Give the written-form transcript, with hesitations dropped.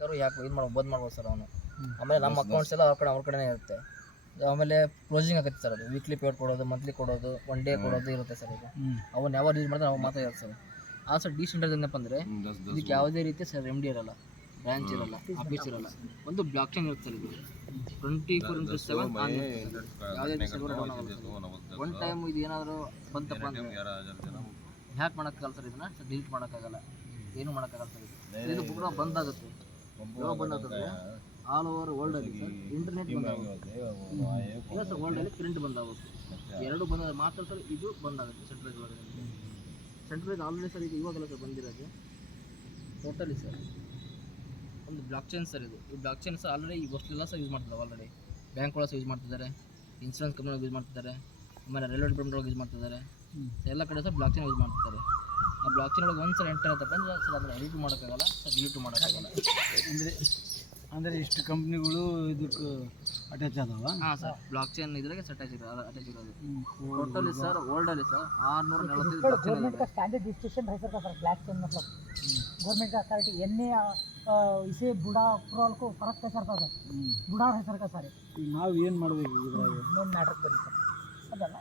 ಬೇಕಾದ್ರೂ ಯಾಕೆ ಇದು ಬಂದ್ ಮಾಡ್ಬೋದು ಸರ್ ಅವನು. ಆಮೇಲೆ ನಮ್ಮ ಅಕೌಂಟ್ಸ್ ಎಲ್ಲ ಅವ್ರ ಕಡೆನೇ ಇರುತ್ತೆ. ಆಮೇಲೆ ಕ್ಲೋಸಿಂಗ್ ಆಗುತ್ತೆ ಸರ್, ಅದು ವೀಕ್ಲಿ ಪೇಡ್ ಕೊಡೋದು, ಮಂತ್ಲಿ ಕೊಡೋದು, ಒನ್ ಡೇ ಕೊಡೋದು ಇರುತ್ತೆ ಸರ್. ಇದು ಅವನ್ನ ಯಾವಾಗ ಯೂಸ್ ಮಾಡಿದ್ರೆ ಅವಾಗ ಮಾತ್ರ ಇರುತ್ತೆ ಸರ್. ಆ ಸರ್ ಡಿಸೆಂಟ್ರಲೈಸ್ ಏನಪ್ಪ ಅಂದರೆ ಇದಕ್ಕೆ ಯಾವುದೇ ರೀತಿ ಸರ್ MD ಇರಲ್ಲ, ಬ್ರಾಂಚ್ ಇರಲ್ಲ, ಆಫೀಸ್ ಇರಲ್ಲ, ಒಂದು ಬ್ಲಾಕ್ ಚೈನ್ ಇರುತ್ತೆ ಸರ್. ಇದು 24/7 ಆನ್ ಇರುತ್ತೆ ಸರ್, ಯಾವುದೇ ರೀತಿ ಸರ್ವರ್ ಡೌನ್ ಆಗಲ್ಲ ಸರ್. ಒನ್ ಟೈಮ್ ಇದು ಏನಾದರೂ ಬಂತಪ್ಪ ಅಂದರೆ ಹ್ಯಾಕ್ ಮಾಡೋಕ್ಕಾಗಲ್ಲ ಸರ್, ಇದನ್ನ ಡಿಲೀಟ್ ಮಾಡೋಕ್ಕಾಗಲ್ಲ, ಏನು ಮಾಡೋಕ್ಕಾಗಲ್ಲ ಸರ್. ಇದು ಪೂರ ಬಂದಾಗುತ್ತೆ. ಯಾವಾಗ ಬಂದಾಗುತ್ತೆ ಆಲ್ ಓವರ್ ವರ್ಲ್ಡಲ್ಲಿ ಸರ್ ಇಂಟರ್ನೆಟ್ ಬಂದಾಗುತ್ತೆ. ಇಲ್ಲ ಸರ್, ವರ್ಲ್ಡಲ್ಲಿ ಪ್ರಿಂಟ್ ಬಂದಾಗುತ್ತೆ. ಎರಡು ಬಂದಾಗ ಮಾತ್ರ ಸರ್ ಇದು ಬಂದಾಗುತ್ತೆ ಸೆಂಟ್ರಲ್ ಒಳಗಡೆ. ಸೆಂಟ್ರಲ್ ಆಲ್ರೆಡಿ ಸರ್ ಇದು ಇವಾಗೆಲ್ಲ ಸರ್ ಬಂದಿರೋದು ಟೋಟಲಿ ಸರ್ ಒಂದು ಬ್ಲಾಕ್ ಚೈನ್ ಸರ್. ಇದು ಈ ಬ್ಲಾಕ್ ಚೈನ್ ಸರ್ ಆಲ್ರೆಡಿ ಈ ವಸ್ತುಲೆಲ್ಲ ಸರ್ ಯೂಸ್ ಮಾಡ್ತಿದ್ದಾರೆ. ಆಲ್ರೆಡಿ ಬ್ಯಾಂಕ್ ಒಳಗೆ ಯೂಸ್ ಮಾಡ್ತಿದ್ದಾರೆ, ಇನ್ಶೂರೆನ್ಸ್ ಕಂಪ್ನಿ ಯೂಸ್ ಮಾಡ್ತಿದ್ದಾರೆ, ಆಮೇಲೆ ರೈಲ್ವೆ ಡಿಪಾರ್ಟ್ಮೆಂಟ್ ಒಳಗೆ ಯೂಸ್ ಮಾಡ್ತಿದ್ದಾರೆ. ಎಲ್ಲ ಕಡೆ ಸರ್ ಬ್ಲಾಕ್ ಚೈನ್ ಯೂಸ್ ಮಾಡ್ತಿದ್ದಾರೆ. ಆ ಬ್ಲಾಕ್ ಚೈನ್ ಒಳಗೆ ಒಂದು ಸಲ ಎಂಟರ್ ಆಯ್ತಪ್ಪ ಅಂದ್ರೆ ಸರ್ ಅದನ್ನು ಎಡಿಟ್ ಮಾಡೋಕ್ಕಾಗಲ್ಲ ಸರ್, ಡಿಲೀಟ್ ಮಾಡೋಕ್ಕಾಗಲ್ಲ. ಅಂದರೆ ಇಷ್ಟು ಕಂಪ್ನಿಗಳು ಇದಕ್ಕೆ ಅಟ್ಯಾಚ್ ಅದಾವ? ಹಾಂ ಸರ್, ಬ್ಲಾಕ್ ಚೈನ್ ಇದ್ರಾಗೆ ಅಟ್ಯಾಚ್ ಇರೋದು ಟೋಟಲಿ ಸರ್. ವರ್ಲ್ಡಲ್ಲಿ ಸರ್ 645 ಬ್ಲಾಕ್ चैन गवर्नमेंट का स्टैंडर्ड रजिस्ट्रेशन है सर का सर ब्लैक चेन मतलब गवर्नमेंट का अथॉरिटी एन इसे बुढ़ा अप्रूवल को फर्क कैसा था सर बुढ़ा है सर का सर ನಾವು ಏನು ಮಾಡಬೇಕು ಇದ್ರಾಗ? मेन मैटर बरी सर ಅದಲ್ಲ